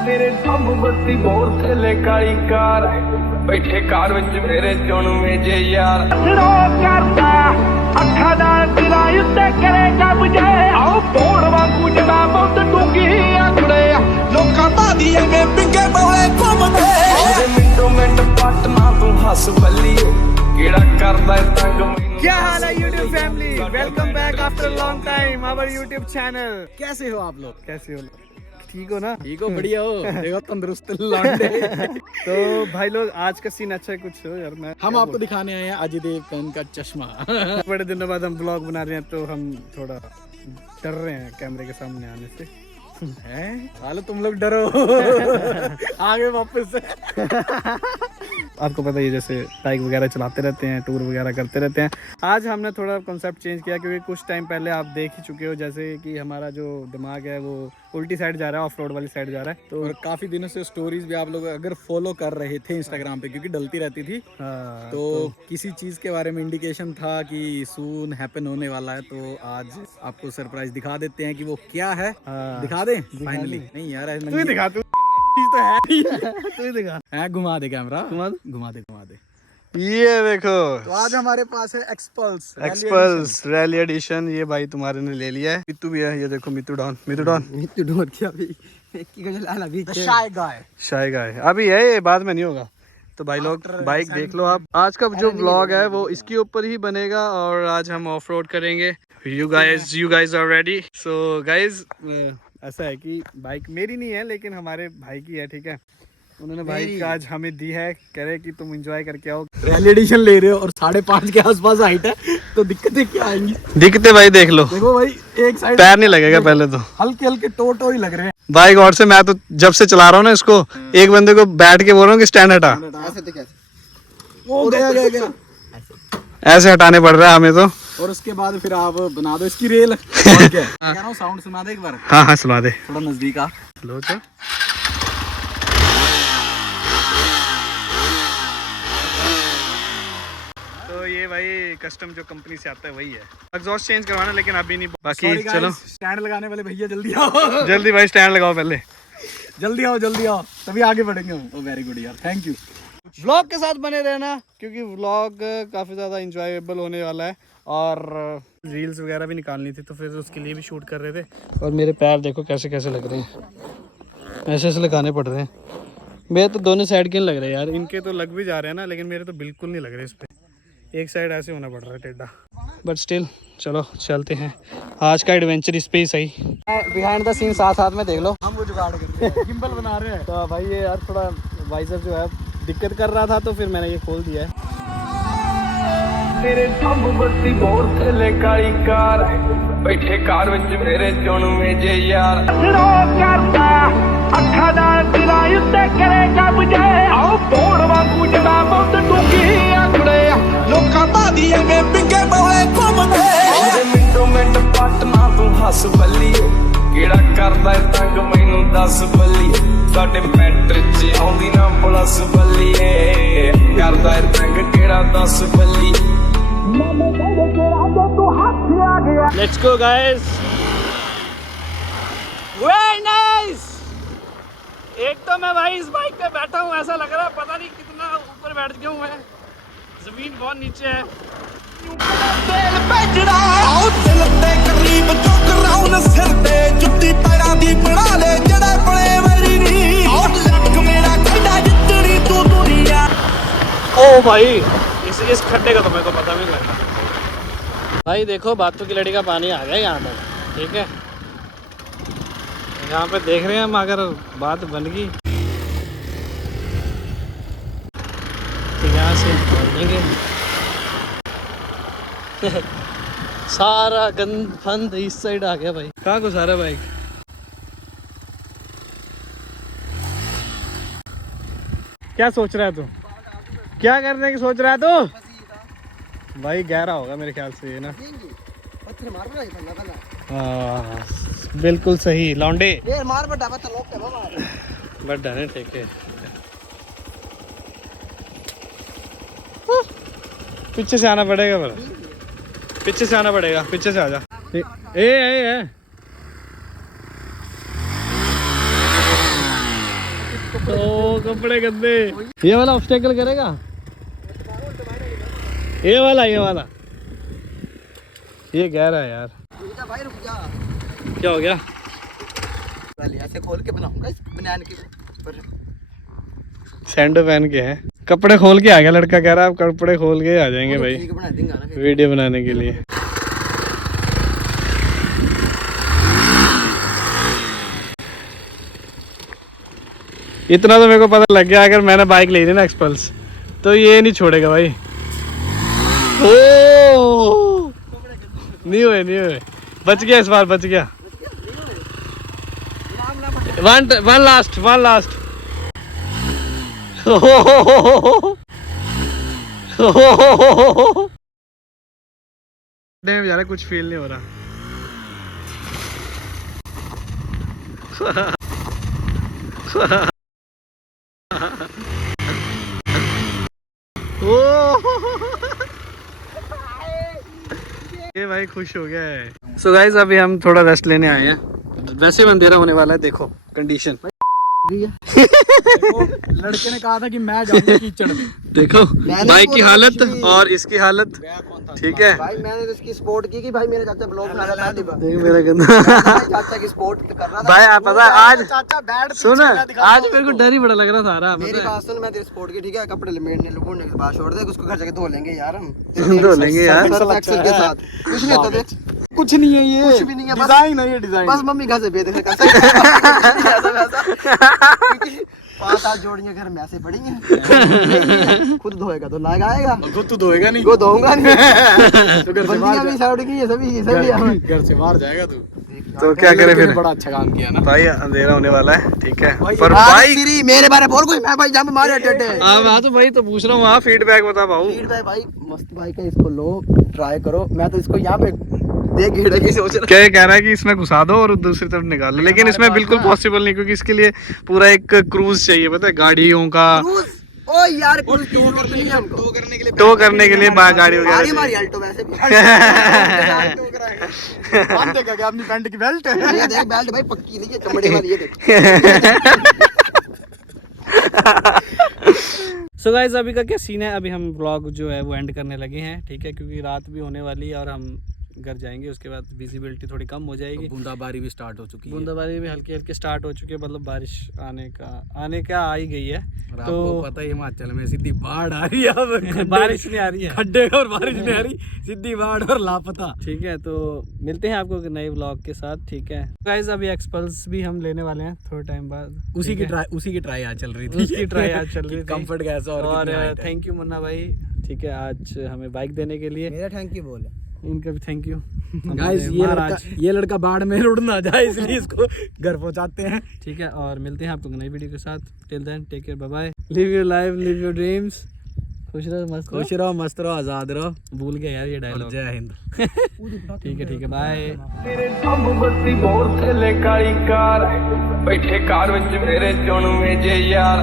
तेरे सब बत्ती बोर थले काली कार बैठे कार विच मेरे चुनवे जे यार रो करता अखा दा दिला उत्ते करेगा मुझे आओ बोर वांगू जड़ा बहुत टूकी आखड़े लोकां दा दिए पिंगे बोले घुमदे ओदे मिंटो मिंट पटना तू हस बल्लीए केड़ा करदा तंग मैनू। क्या हाल है YouTube फैमिली, welcome back after long time our YouTube channel. कैसे हो आप लोग? कैसे हो? ठीक हो ना? ठीक हो, बढ़िया हो, देखो तंदुरुस्त लौंडे। तो भाई लोग आज का सीन अच्छा है कुछ हो यार। मैं हम आपको दिखाने आए हैं अजय देवगन का चश्मा। बड़े दिनों बाद हम ब्लॉग बना रहे हैं तो हम थोड़ा डर रहे हैं कैमरे के सामने आने से। हैं? हालो तुम लोग डरो। आगे वापस से। आपको पता ही है जैसे बाइक वगैरह चलाते रहते हैं, टूर वगैरह करते रहते हैं। आज हमने थोड़ा कॉन्सेप्ट चेंज किया क्योंकि कुछ टाइम पहले आप देख ही चुके हो जैसे कि हमारा जो दिमाग है वो उल्टी साइड जा रहा है, ऑफ रोड वाली साइड जा रहा है। तो और काफी दिनों से स्टोरीज भी आप लोग अगर फॉलो कर रहे थे इंस्टाग्राम पे, क्योंकि डलती रहती थी, हाँ, तो किसी चीज के बारे में इंडिकेशन था कि सून हैपन होने वाला है। तो आज आपको सरप्राइज दिखा देते हैं कि वो क्या है। हाँ। दिखा दें फाइनली? नहीं यार, तू ही दिखा, तू तो है नहीं। तू ही दिखा। घुमा दे कैमरा, घुमा दे। घुमा दे, घुमा दे। ये देखो तो आज हमारे पास है एक्सपल्स रैली एडिशन। ये भाई तुम्हारे ने ले लिया है। मित्तू भी है, ये देखो मित्तू डॉन, मित्तू डॉन शाय गाय। शाय गाय अभी है, ये बाद में नहीं होगा। तो भाई लोग बाइक देख लो आप। आज का जो व्लॉग है वो इसके ऊपर ही बनेगा और आज हम ऑफ रोड करेंगे। You guys are ready? So guys ऐसा है कि बाइक मेरी नहीं है लेकिन हमारे भाई की है, ठीक है। उन्होंने बाइक आज हमें दी है, कह रहे कि तुम एंजॉय करके आओ। रैली एडिशन ले रहे हो और 5.5 के आसपास हाइट है, तो दिक्कतें क्या आएंगी? दिखते भाई देख लो, देखो भाई, एक साइड पैर नहीं लगेगा पहले तो। हल्के हल्के टो ही लग रहे हैं बाइक और से मैं तो जब से चला रहा हूँ ना इसको, एक बंदे को बैठ के बोल रहा हूँ कि स्टैंड हटा, वो गया ऐसे हटाने पड़ रहा है हमें तो। और उसके बाद फिर आप बना दो इसकी रेल। और क्या कह रहा हूँ, साउंड सुना दे एक बार। हाँ हाँ सुना दे, थोड़ा नजदीक आ। लो तो ये भाई कस्टम जो कंपनी से आता है वही है। एग्जॉस्ट चेंज करवाना लेकिन अभी नहीं, बाकी चलो। स्टैंड लगाने वाले भैया जल्दी आओ। जल्दी भाई स्टैंड लगाओ पहले, जल्दी आओ जल्दी आओ, तभी आगे बढ़ेंगे हम। वेरी गुड यार, थैंक यू। व्लॉग के साथ बने रहना क्योंकि व्लॉग काफ़ी ज़्यादा इंजॉयबल होने वाला है और रील्स वगैरह भी निकालनी थी तो फिर उसके लिए भी शूट कर रहे थे। और मेरे पैर देखो कैसे कैसे लग रहे हैं, ऐसे ऐसे लगाने पड़ रहे हैं। मेरे तो दोनों साइड के लग रहे हैं यार, इनके तो लग भी जा रहे हैं ना, लेकिन मेरे तो बिल्कुल नहीं लग रहे इस पर। एक साइड ऐसे होना पड़ रहा है टेढ़ा, बट स्टिल चलो चलते हैं। आज का एडवेंचर इस पे ही सही। बिहाइंड द सीन साथ साथ में देख लो, हम वो जुगाड़ करके गिम्बल बना रहे हैं। तो भाई ये यार थोड़ा वाइजर जो है दिक्कत कर रहा था तो फिर मैंने ये खोल दिया है। तेरे सब बत्ती बोर थले काली कार बैठे कार विच मेरे चुनवे जे यार रो करता अखा दा दिला उत्ते करेगा मुझे आओ बोर वांगू जड़ा बहुत टूकी आखड़े लोकां दा दिए पिंगे बोले घुमदे ओदे मिंटो मिंट पटना तू हस बल्लीए केड़ा करदा तंग मैनू दस बल्लीए साडे मैटर च आउंदी ना प्लस बल्लीए करदा तंग केड़ा दस बल्लीए। Let's go guys. Very nice. एक तो मैं भाई इस बाइक पे बैठा हूँ, ऐसा लग रहा है पता नहीं कितना ऊपर बैठ गया हूँ मैं, जमीन बहुत नीचे है। तेल भेजड़ा आओ दिल ते करीब जो कराउन सिर ते जुੱਤੀ पैरां दी बना ले जड़े बड़े वरी नी और लटक मेरा कहदा जितनी तू दुनिया। ओ भाई इस खड्डे का तो मेरे को पता भी नहीं लगता। भाई देखो बातों की लड़ी का पानी आ गया यहाँ पर, ठीक है। यहाँ पे देख रहे हैं हम, अगर बात बन गई तो यहाँ से निकलेंगे। सारा गंद फंद इस साइड आ गया भाई। कहाँ को सारा बाइक? क्या सोच रहा है तू? क्या करने की सोच रहा है तू? भाई गहरा होगा मेरे ख्याल से ये ना। हाँ बिल्कुल सही लौंडे, बड़ा है ठेके। पीछे से आना पड़ेगा, पर पीछे से आना पड़ेगा, पीछे से आजा। ए ओ कपड़े गंदे। ये वाला ऑब्स्टेकल करेगा, ये वाला ये गहरा है यार। भाई रुक जा, क्या हो गया? ऐसे खोल के बनाऊंगा इस बनाने के ऊपर। सैंडो पहन के हैं, कपड़े खोल के आ गया लड़का, कह रहा है आप कपड़े खोल के आ जाएंगे भाई बना देंगे ना फिर। वीडियो बनाने के लिए। इतना तो मेरे को पता लग गया, अगर मैंने बाइक ली थी ना एक्सपल्स तो ये नहीं छोड़ेगा भाई। ओ नहीं हुए, बच गया इस बार, बच गया। वन लास्ट बेचारा कुछ फील नहीं हो रहा। ये भाई खुश हो गया है। सो गाइस अभी हम थोड़ा रेस्ट लेने आए हैं, वैसे ही अंधेरा होने वाला है। देखो कंडीशन लड़के ने कहा था कि मैं जाऊंगा कीचड़ में। देखो बाइक की हालत और इसकी हालत, ठीक है भाई मैंने तो इसकी सपोर्ट की कि भाई मेरे चाचा ब्लॉग बना रहा था। देख मेरा गंदा चाचा की सपोर्ट कर रहा था भाई। आप पता है आज चाचा बैठ सुन, आज मेरे को डर ही बड़ा लग रहा था रहा। मेरी बात सुन, मैं तेरी सपोर्ट की, ठीक है। कपड़े लपेटने लुकूड़ने के बाद छोड़ दे, उसको घर जाके धो लेंगे यार हम। धो लेंगे यार सर्फ एक्सेल के साथ। कुछ नहीं होता, देख कुछ नहीं है, ये कुछ भी नहीं है, डिजाइन है ये, डिजाइन बस मम्मी घर से भेज दे कर ऐसा वैसा। 5-7 जोड़ियां घर में ऐसे पड़ी हैं। खुद धोएगा तो लाग आएगा, खुद तो धोएगा नहीं, वो धोऊंगा नहीं। तो बंदियां भी साइड की, ये सभी घर से बाहर जाएगा तू तो क्या करे फिर। बड़ा अच्छा काम किया ना भाई, अंधेरा होने वाला है, ठीक है। पर भाई मेरे बारे में और कोई, मैं भाई जंप मारे टेटे। हाँ तो भाई तो पूछ रहा हूँ, हाँ फीडबैक बता पाऊँ। फीडबैक भाई मस्त बाइक है, इसको लो ट्राई करो। मैं तो इसको यहाँ पे देख घेड़ा की सोच रहा। क्या ये कह रहा है कि इसमें घुसा दो और दूसरी तरफ निकाल लो, लेकिन इसमें बिल्कुल पॉसिबल नहीं, क्योंकि इसके लिए पूरा एक क्रूज चाहिए, पता है, गाड़ियों का। ओ यार टो करने के लिए गाड़ी वगैरह। हमारी अल्टो वैसे भी हम देखा क्या अपनी पैंट की बेल्ट है, ये देख बेल्ट भाई पक्की नहीं है, चमड़े वाली, ये देख। सो गाइस अभी का क्या सीन है, अभी हम व्लॉग जो है वो एंड करने लगे हैं, ठीक है, क्योंकि रात भी होने वाली है और हम घर जाएंगे, उसके बाद विजिबिलिटी थोड़ी कम हो जाएगी। तो बूंदाबारी भी स्टार्ट हो चुकी है, बूंदाबारी भी हल्की हल्की स्टार्ट हो चुकी है, मतलब बारिश आने का आ ही गई है। तो पता है हिमाचल में सीधी बाढ़ आ रही है, बारिश नहीं आ रही है, खड्डे और बारिश नहीं आ रही, सीधी बाढ़ और लापता। ठीक है, तो मिलते हैं आपको नए व्लॉग के साथ, ठीक है गाइस। अभी एक्सपल्स भी हम लेने वाले हैं थोड़े टाइम बाद। उसी की ट्राई आज चल रही थी, कंफर्ट कैसा और थैंक यू मुन्ना भाई, ठीक है, आज हमें बाइक देने के लिए। मेरा थैंक यू बोल, इनका भी थैंक यू। गाइस ये लड़का बाढ़ में उड़ ना जाए, इसलिए इसको घर पहुंचाते हैं, ठीक है। और मिलते हैं आपको नई वीडियो के साथ। Till then take care, bye bye, live your life, live your dreams, खुश रहो मस्त रहो आजाद रहो। भूल गया यार ये डायलॉग। जय हिंद। ठीक है बाय। ਮੇਰੇ ਕੰਮ ਬੱਤੀ ਬਹੁਤ ਥੱਲੇ ਕਾਲੀ ਕਾਰ ਬੈਠੇ ਕਾਰ ਵਿੱਚ ਮੇਰੇ ਚੁਣਵੇਂ ਜੇ ਯਾਰ